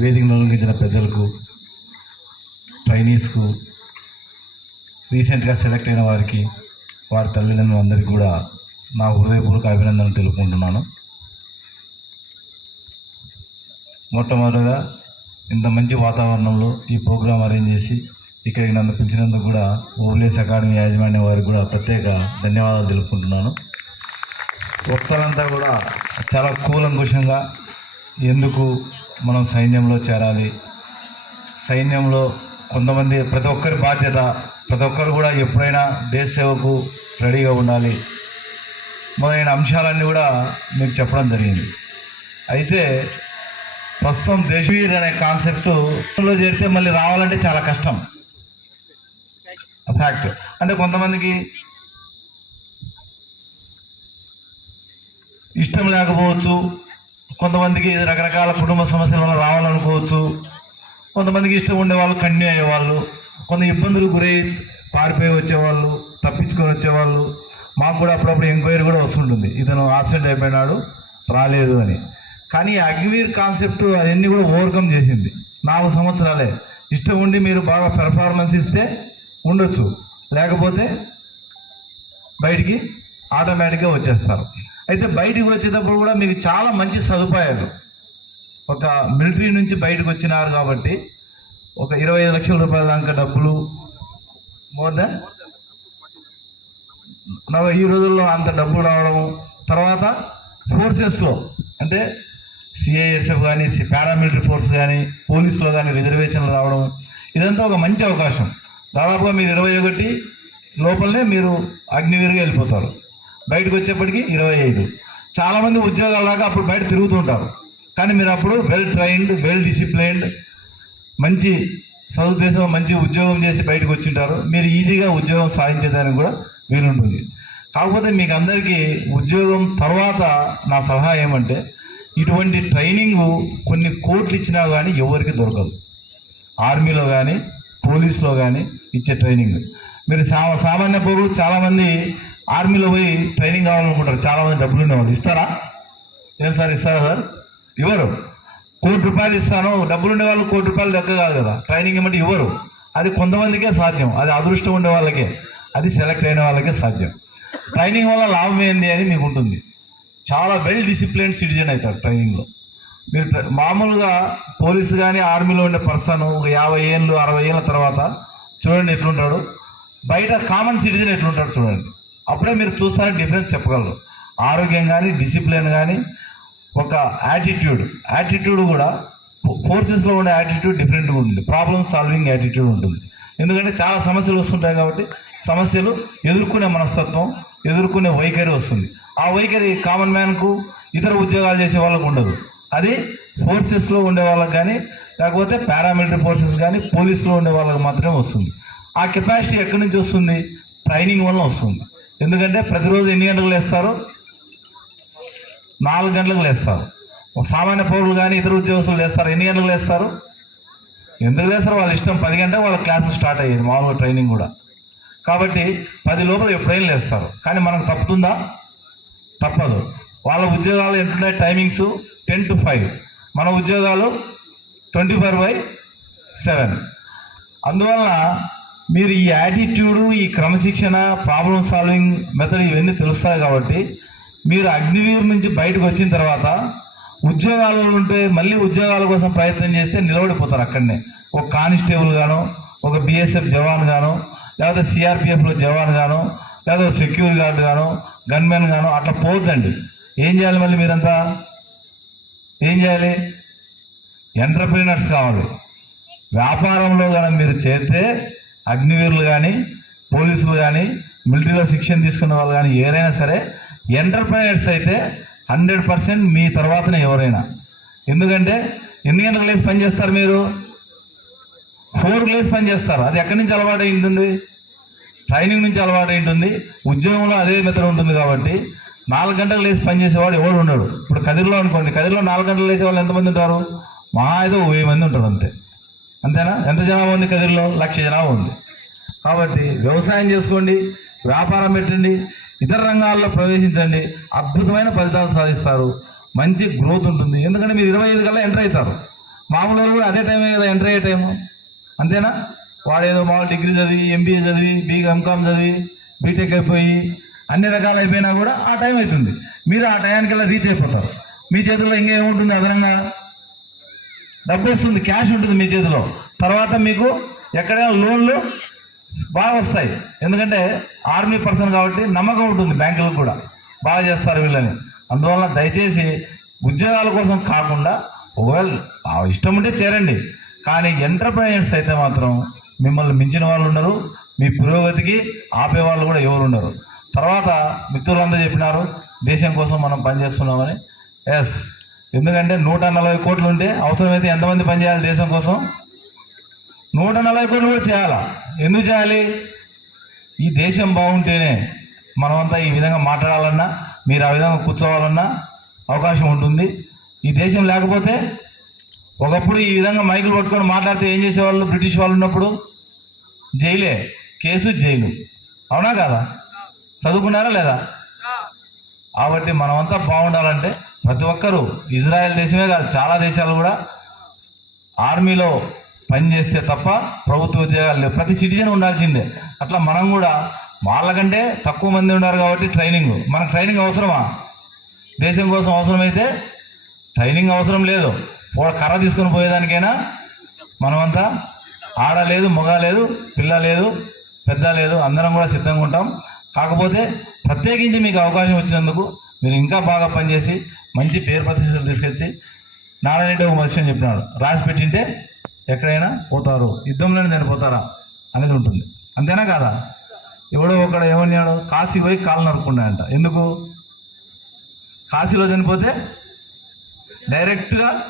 వేదికను అలంకరించిన పెద్దలకు ట్రైనీస్కు రీసెంట్గా సెలెక్ట్ అయిన వారికి వారి తల్లిదండ్రులందరికీ కూడా నా హృదయపూర్వక అభినందనలు తెలుపుకుంటున్నాను. మొట్టమొదటిగా ఇంత మంచి వాతావరణంలో ఈ ప్రోగ్రాం అరేంజ్ చేసి ఇక్కడికి నన్ను పిలిచినందుకు కూడా ఓబ్లేస్ అకాడమీ యాజమాన్యం వారికి కూడా ప్రత్యేక ధన్యవాదాలు తెలుపుకుంటున్నాను. వక్తలంతా కూడా చాలా కూలంకుషంగా ఎందుకు మనం సైన్యంలో చేరాలి? సైన్యంలో కొంతమంది ప్రతి ఒక్కరి బాధ్యత ప్రతి ఒక్కరు కూడా ఎప్పుడైనా దేశ సేవకు రెడీగా ఉండాలి మొదలైన అంశాలన్నీ కూడా మీకు చెప్పడం జరిగింది. అయితే ప్రస్తుతం దేశవీర్ అనే కాన్సెప్ట్లో చేరితే మళ్ళీ రావాలంటే చాలా కష్టం. ఫ్యాక్ట్. అంటే కొంతమందికి ఇష్టం లేకపోవచ్చు కొంతమందికి రకరకాల కుటుంబ సమస్యల వల్ల రావాలనుకోవచ్చు. కొంతమందికి ఇష్టం ఉండేవాళ్ళు కన్యూ అయ్యేవాళ్ళు. కొంత ఇబ్బందులు గురై పారిపోయి వచ్చేవాళ్ళు తప్పించుకొని వచ్చేవాళ్ళు. మాకు కూడా అప్పుడప్పుడు ఎంక్వైరీ కూడా వస్తుంటుంది. ఇతను ఆబ్సెంట్ అయిపోయినాడు రాలేదు అని. కానీ అగ్నివీర్ కాన్సెప్ట్ అవన్నీ కూడా ఓవర్కమ్ చేసింది. నాలుగు సంవత్సరాలే. ఇష్టం ఉండి మీరు బాగా పెర్ఫార్మెన్స్ ఇస్తే ఉండొచ్చు. లేకపోతే బయటికి ఆటోమేటిక్గా వచ్చేస్తారు. అయితే బయటికి వచ్చేటప్పుడు కూడా మీకు చాలా మంచి సదుపాయాలు. ఒక మిలిటరీ నుంచి బయటకు వచ్చినారు కాబట్టి ఒక ఇరవై ఐదు లక్షల రూపాయల దాకా డబ్బులు మోర్ దెన్ నవ- ఈ రోజుల్లో అంత డబ్బులు రావడం తర్వాత ఫోర్సెస్లో అంటే సిఐఎస్ఎఫ్ కానీ పారామిలిటరీ ఫోర్స్ కానీ పోలీసులో కానీ రిజర్వేషన్లు రావడం ఇదంతా ఒక మంచి అవకాశం. దాదాపుగా మీరు ఇరవై ఒకటి లోపలనే మీరు అగ్నివీరుగా వెళ్ళిపోతారు. బయటకు వచ్చేప్పటికి ఇరవై ఐదు. చాలామంది ఉద్యోగాలాగా అప్పుడు బయట తిరుగుతుంటారు కానీ మీరు అప్పుడు వెల్ ట్రైన్డ్ వెల్ డిసిప్లైన్డ్ మంచి సదుద్దేశం మంచి ఉద్యోగం చేసి బయటకు వచ్చింటారు. మీరు ఈజీగా ఉద్యోగం సాధించేదానికి కూడా వీలుంటుంది. కాకపోతే మీకు అందరికీ ఉద్యోగం తర్వాత నా సలహా ఏమంటే ఇటువంటి ట్రైనింగ్ కొన్ని కోట్లు ఇచ్చినా కానీ ఎవరికి దొరకదు. ఆర్మీలో కానీ పోలీస్లో కానీ ఇచ్చే ట్రైనింగ్. మీరు సా సామాన్య పౌరులు చాలామంది ఆర్మీలో పోయి ట్రైనింగ్ కావాలనుకుంటారు. చాలామంది డబ్బులు ఉండేవాళ్ళు ఇస్తారా? ఏం సార్ ఇస్తారా సార్? ఇవ్వరు. కోటి రూపాయలు ఇస్తాను. డబ్బులు ఉండే వాళ్ళు కోటి రూపాయలు లెక్క కాదు కదా. ట్రైనింగ్ ఏమంటే ఇవ్వరు. అది కొంతమందికే సాధ్యం. అది అదృష్టం ఉండే వాళ్ళకే. అది సెలెక్ట్ అయిన వాళ్ళకే సాధ్యం. ట్రైనింగ్ వల్ల లాభం ఏంది అని మీకు ఉంటుంది. చాలా వెల్ డిసిప్లిన్ సిటిజన్ అవుతారు ట్రైనింగ్లో. మీరు మామూలుగా పోలీసు కానీ ఆర్మీలో ఉండే పర్సన్ ఒక యాభై ఏళ్ళు అరవై ఏళ్ళ తర్వాత చూడండి ఎట్లుంటాడు. బయట కామన్ సిటిజన్ ఎట్లుంటాడు చూడండి. అప్పుడే మీరు చూస్తారని డిఫరెన్స్ చెప్పగలరు. ఆరోగ్యం కానీ డిసిప్లిన్ కానీ ఒక యాటిట్యూడ్ యాటిట్యూడ్ కూడా ఫోర్సెస్లో ఉండే యాటిట్యూడ్ డిఫరెంట్గా ఉంటుంది. ప్రాబ్లమ్ సాల్వింగ్ యాటిట్యూడ్ ఉంటుంది. ఎందుకంటే చాలా సమస్యలు వస్తుంటాయి కాబట్టి సమస్యలు ఎదుర్కొనే మనస్తత్వం ఎదుర్కొనే వైఖరి వస్తుంది. ఆ వైఖరి కామన్ మ్యాన్కు ఇతర ఉద్యోగాలు చేసే వాళ్ళకు ఉండదు. అది ఫోర్సెస్లో ఉండే వాళ్ళకి కానీ లేకపోతే పారామిలిటరీ ఫోర్సెస్ కానీ పోలీసులో ఉండే వాళ్ళకి మాత్రమే వస్తుంది. ఆ కెపాసిటీ ఎక్కడి నుంచి వస్తుంది? ట్రైనింగ్ వల్ల వస్తుంది. ఎందుకంటే ప్రతిరోజు ఎన్ని గంటలు లేస్తారు? నాలుగు గంటలకు లేస్తారు. ఒక సామాన్య పౌరులు కానీ ఇతర ఉద్యోగస్తులు లేస్తారు. ఎన్ని గంటలకు లేస్తారు? ఎందుకు లేస్తారు? వాళ్ళ ఇష్టం పది గంటలకు వాళ్ళ క్లాసులు స్టార్ట్ అయ్యేది మామూలుగా ట్రైనింగ్ కూడా. కాబట్టి పది లోపల ఎప్పుడైనా లేస్తారు. కానీ మనకు తప్పుతుందా? తప్పదు. వాళ్ళ ఉద్యోగాలు ఎంతున్నాయి టైమింగ్స్ టెన్ టు ఫైవ్. మన ఉద్యోగాలు ట్వంటీ ఫోర్ బై సెవెన్. అందువలన మీరు ఈ యాటిట్యూడు ఈ క్రమశిక్షణ ప్రాబ్లం సాల్వింగ్ మెథడ్ ఇవన్నీ తెలుస్తాయి కాబట్టి మీరు అగ్నివీర్ నుంచి బయటకు వచ్చిన తర్వాత ఉద్యోగాలు ఉంటే మళ్ళీ ఉద్యోగాల కోసం ప్రయత్నం చేస్తే నిలబడిపోతారు అక్కడనే. ఒక కానిస్టేబుల్ గాను ఒక బిఎస్ఎఫ్ జవాన్ గాను లేకపోతే సిఆర్పిఎఫ్లో జవాన్ గాను లేకపోతే సెక్యూరిటీ గార్డ్ గాను గన్మెన్ గాను అట్లా పోద్దండి. ఏం చేయాలి మళ్ళీ మీరంతా? ఏం చేయాలి? ఎంటర్ప్రీనర్స్ కావాలి. వ్యాపారంలో కానీ మీరు చేస్తే అగ్నివీరులు కానీ పోలీసులు కానీ మిలిటరీలో శిక్షణ తీసుకున్న వాళ్ళు కానీ ఎవరైనా సరే ఎంటర్ప్రైనర్స్ అయితే హండ్రెడ్ పర్సెంట్ మీ తర్వాతనే ఎవరైనా. ఎందుకంటే ఎన్ని గంటలకు లేచి పనిచేస్తారు మీరు? ఫోర్ లేసి పనిచేస్తారు అది ఎక్కడి నుంచి అలవాటు ఉంటుంది ట్రైనింగ్ నుంచి అలవాటు ఉంటుంది ఉద్యోగంలో అదే మెథడ్ ఉంటుంది కాబట్టి నాలుగు గంటలు లేచి పనిచేసేవాడు ఎవడు ఉండడు. ఇప్పుడు కదిరిలో అనుకోండి కదిరిలో నాలుగు గంటలు లేచే వాళ్ళు ఎంతమంది ఉంటారు? మా ఏదో వెయ్యి మంది ఉంటారు అంతే. అంతేనా? ఎంత జనాభా ఉంది కదిరిలో? లక్ష జనాభా ఉంది. కాబట్టి వ్యవసాయం చేసుకోండి వ్యాపారం పెట్టండి ఇతర రంగాల్లో ప్రవేశించండి అద్భుతమైన ఫలితాలు సాధిస్తారు మంచి గ్రోత్ ఉంటుంది. ఎందుకంటే మీరు ఇరవై ఐదు కల్లా ఎంటర్ అవుతారు. మామూలు కూడా అదే టైమే కదా ఎంటర్ అయ్యే టైము అంతేనా? వాడు ఏదో మామూలు డిగ్రీ చదివి ఎంబీఏ చదివి బీగా ఎంకామ్ చదివి బీటెక్ అయిపోయి అన్ని రకాలు అయిపోయినా కూడా ఆ టైం అవుతుంది. మీరు ఆ టయానికల్లా రీచ్ అయిపోతారు. మీ చేతుల్లో ఇంకేముంటుంది అదనంగా? డబ్బు వస్తుంది క్యాష్ ఉంటుంది మీ చేతిలో. తర్వాత మీకు ఎక్కడైనా లోన్లు బాగా వస్తాయి. ఎందుకంటే ఆర్మీ పర్సన్ కాబట్టి నమ్మకం ఉంటుంది బ్యాంకులకు కూడా. బాగా చేస్తారు వీళ్ళని. అందువల్ల దయచేసి ఉద్యోగాల కోసం కాకుండా ఒకవేళ ఇష్టం ఉంటే చేరండి. కానీ ఎంటర్ప్రైనర్స్ అయితే మాత్రం మిమ్మల్ని మించిన వాళ్ళు ఉండరు మీ పురోగతికి ఆపే వాళ్ళు కూడా ఎవరు ఉండరు. తర్వాత మిత్రులందరూ చెప్పినారు దేశం కోసం మనం పనిచేస్తున్నామని. ఎస్ ఎందుకంటే నూట నలభై కోట్లు ఉంటే అవసరమైతే ఎంతమంది పనిచేయాలి దేశం కోసం? నూట నలభై కోట్లు కూడా చేయాలా? ఎందుకు చేయాలి? ఈ దేశం బాగుంటేనే మనమంతా ఈ విధంగా మాట్లాడాలన్నా మీరు ఆ విధంగా కూర్చోవాలన్నా అవకాశం ఉంటుంది. ఈ దేశం లేకపోతే ఒకప్పుడు ఈ విధంగా మైకులు పట్టుకొని మాట్లాడితే ఏం చేసేవాళ్ళు? బ్రిటిష్ వాళ్ళు ఉన్నప్పుడు జైలే. Case jail. అవునా కదా? చదువుకున్నారా లేదా? కాబట్టి మనమంతా బాగుండాలంటే ప్రతి ఒక్కరూ ఇజ్రాయెల్ దేశమే కాదు చాలా దేశాలు కూడా ఆర్మీలో పనిచేస్తే తప్ప ప్రభుత్వ ఉద్యోగాలు లేవు. ప్రతి సిటిజన్ ఉండాల్సిందే. అట్లా మనం కూడా వాళ్ళకంటే తక్కువ మంది ఉన్నారు కాబట్టి ట్రైనింగ్ మనకు ట్రైనింగ్ అవసరమా? దేశం కోసం అవసరమైతే ట్రైనింగ్ అవసరం లేదు. కర్ర తీసుకొని పోయేదానికైనా మనమంతా ఆడ లేదు మగ లేదు పిల్ల లేదు పెద్ద లేదు అందరం కూడా సిద్ధంగా ఉంటాం. కాకపోతే ప్రత్యేకించి మీకు అవకాశం వచ్చినందుకు మీరు ఇంకా బాగా పనిచేసి మంచి పేరు ప్రతిష్టలు తీసుకొచ్చి నారాయణరెడ్డి ఒక మనిషి చెప్పినాడు. రాసి పెట్టింటే ఎక్కడైనా పోతారు. యుద్ధంలోనే చనిపోతారా అనేది ఉంటుంది. అంతేనా కాదా? ఎవడో ఒకడు ఏమన్నాడు కాశీ పోయి కాలు నరుక్కున్నాడంట ఎందుకు? కాశీలో చనిపోతే డైరెక్ట్గా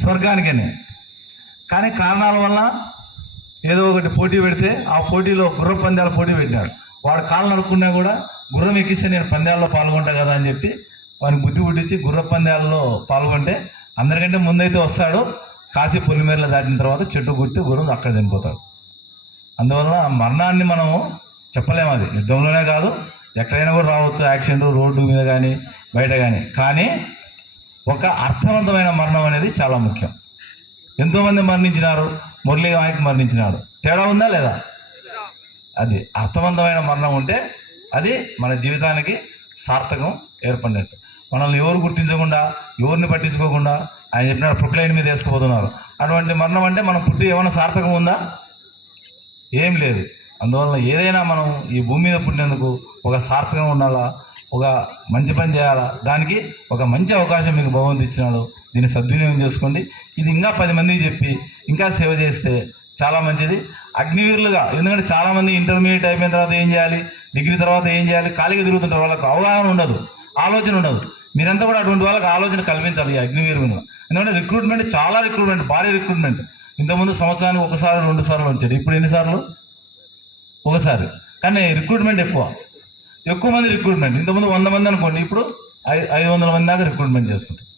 స్వర్గానికని. కానీ కారణాల వల్ల ఏదో ఒకటి పోటీ పెడితే ఆ పోటీలో గుర్ర పందాల పోటీ పెట్టినాడు. వాడు కాళ్ళు నరుక్కున్నా కూడా గుర్రం ఎక్కిస్తే నేను పందాల్లో పాల్గొంటా కదా అని చెప్పి వాడిని బుద్ధి పుట్టించి గుర్ర పందాల్లో పాల్గొంటే అందరికంటే ముందైతే వస్తాడు. కాశీ పొలిమేరలు దాటిన తర్వాత చెట్టు గుర్తి గుర్రం అక్కడ చనిపోతాడు. అందువల్ల ఆ మరణాన్ని మనము చెప్పలేము అది. యుద్ధంలోనే కాదు ఎక్కడైనా కూడా రావచ్చు. యాక్సిడెంట్ రోడ్డు మీద కానీ బయట కానీ కానీ ఒక అర్థవంతమైన మరణం అనేది చాలా ముఖ్యం. ఎంతోమంది మరణించినారు. మురళీ నాయక్ మరణించినాడు. తేడా ఉందా లేదా? అది అర్థవంతమైన మరణం ఉంటే అది మన జీవితానికి సార్థకం ఏర్పడినట్టు. మనల్ని ఎవరు గుర్తించకుండా ఎవరిని పట్టించుకోకుండా ఆయన చెప్పినారు పుట్లైన మీద వేసుకుపోతున్నారు. అటువంటి మరణం అంటే మనం పుట్టి ఏమైనా సార్థకం ఉందా? ఏం లేదు. అందువల్ల ఏదైనా మనం ఈ భూమి మీద పుట్టినందుకు ఒక సార్థకం ఉండాలా? ఒక మంచి పని చేయాలా? దానికి ఒక మంచి అవకాశం మీకు భగవంతు ఇచ్చినాడు. దీన్ని సద్వినియోగం చేసుకోండి. ఇది ఇంకా పది మందికి చెప్పి ఇంకా సేవ చేస్తే చాలా మంచిది. అగ్నివీరులుగా. ఎందుకంటే చాలామంది ఇంటర్మీడియట్ అయిపోయిన తర్వాత ఏం చేయాలి? డిగ్రీ తర్వాత ఏం చేయాలి? ఖాళీగా తిరుగుతుంటారు. వాళ్ళకి అవగాహన ఉండదు. ఆలోచన ఉండదు. మీరంతా కూడా అటువంటి వాళ్ళకి ఆలోచన కల్పించాలి ఈ అగ్నివీరు ఎందుకంటే రిక్రూట్మెంట్ చాలా రిక్రూట్మెంట్ భారీ రిక్రూట్మెంట్ ఇంతకుముందు సంవత్సరానికి ఒకసారి రెండు సార్లు వచ్చాడు. ఇప్పుడు ఎన్నిసార్లు ఒకసారి. కానీ రిక్రూట్మెంట్ ఎక్కువ. ఎక్కువ మంది రిక్రూట్మెంట్ ఇంతకుముందు వంద మంది అనుకోండి. ఇప్పుడు ఐదు వందల మంది దాకా రిక్రూట్మెంట్ చేసుకుంటారు.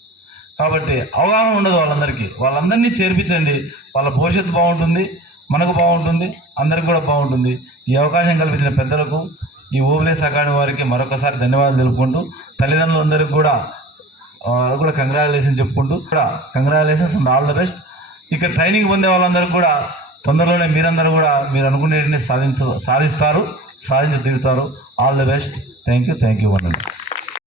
కాబట్టి అవగాహన ఉండదు వాళ్ళందరికీ. వాళ్ళందరినీ చేర్పించండి. వాళ్ళ భవిష్యత్తు బాగుంటుంది. మనకు బాగుంటుంది అందరికి కూడా బాగుంటుంది. ఈ అవకాశం కల్పించిన పెద్దలకు ఈ ఓబ్లేస్ అకాడమీ వారికి మరొకసారి ధన్యవాదాలు తెలుపుకుంటూ తల్లిదండ్రులందరికీ కూడా వారు వాళ్ళకు కూడా కంగ్రాచులేషన్ చెప్పుకుంటూ కూడా congratulations and all the best. ఇక్కడ ట్రైనింగ్ పొందే వాళ్ళందరూ కూడా తొందరలోనే మీరందరూ కూడా మీరు అనుకునేటిని సాధించ సాధిస్తారు సాధించి తీరుతారు. All the best. Thank you thank you one